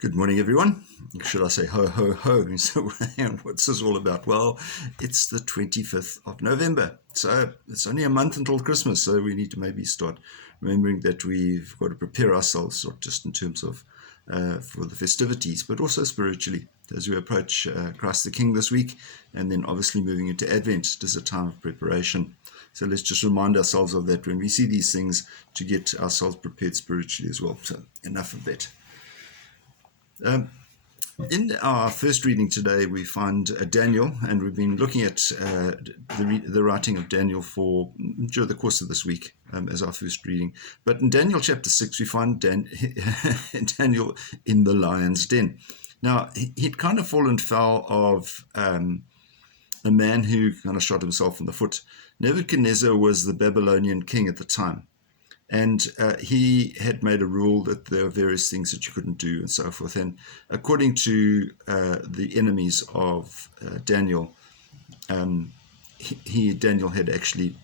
Good morning, everyone. Should I say ho, ho, ho? So, what's this all about? Well, it's the 25th of November. So, it's only a month until Christmas. So, we need to maybe start remembering that we've got to prepare ourselves, not just in terms of for the festivities, but also spiritually as we approach Christ the King this week. And then, obviously, moving into Advent, it is a time of preparation. So, let's just remind ourselves of that when we see these things to get ourselves prepared spiritually as well. So, enough of that. In our first reading today, we find Daniel, and we've been looking at the writing of Daniel during the course of this week as our first reading. But in Daniel chapter 6, we find Daniel in the lion's den. Now, he'd kind of fallen foul of a man who kind of shot himself in the foot. Nebuchadnezzar was the Babylonian king at the time. And he had made a rule that there were various things that you couldn't do and so forth. And according to the enemies of Daniel, Daniel had actually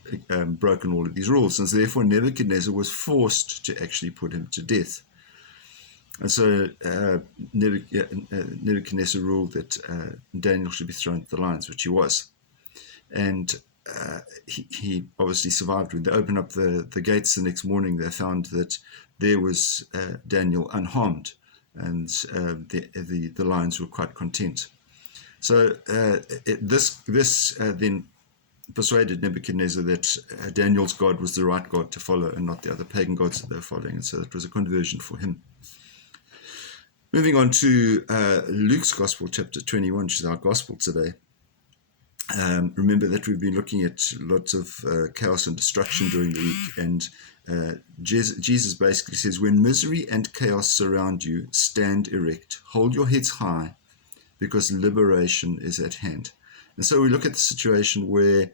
broken all of these rules. And so therefore Nebuchadnezzar was forced to actually put him to death. And so Nebuchadnezzar ruled that Daniel should be thrown to the lions, which he was. And he obviously survived. When they opened up the gates the next morning, they found that there was Daniel unharmed, and the lions were quite content. So this then persuaded Nebuchadnezzar that Daniel's God was the right God to follow and not the other pagan gods that they were following, and so it was a conversion for him. Moving on to Luke's Gospel, chapter 21, which is our Gospel today. Remember that we've been looking at lots of chaos and destruction during the week, and Jesus basically says, when misery and chaos surround you, stand erect, hold your heads high, because liberation is at hand. And so we look at the situation where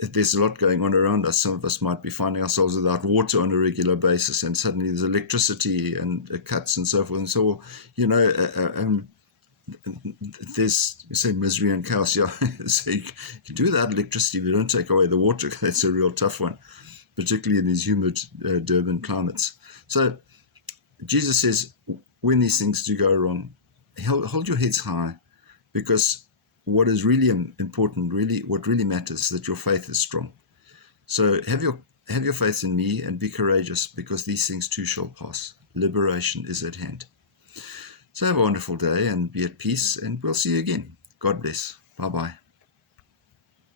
there's a lot going on around us. Some of us might be finding ourselves without water on a regular basis, and suddenly there's electricity and cuts and so forth. And so, there's, you say, misery and chaos. Yeah, so you can do without electricity, but don't take away the water. That's a real tough one, particularly in these humid Durban climates. So Jesus says, when these things do go wrong, hold your heads high, because what is really important, what really matters, is that your faith is strong. So have your faith in me and be courageous, because these things too shall pass. Liberation is at hand. So have a wonderful day and be at peace, and we'll see you again. God bless. Bye-bye.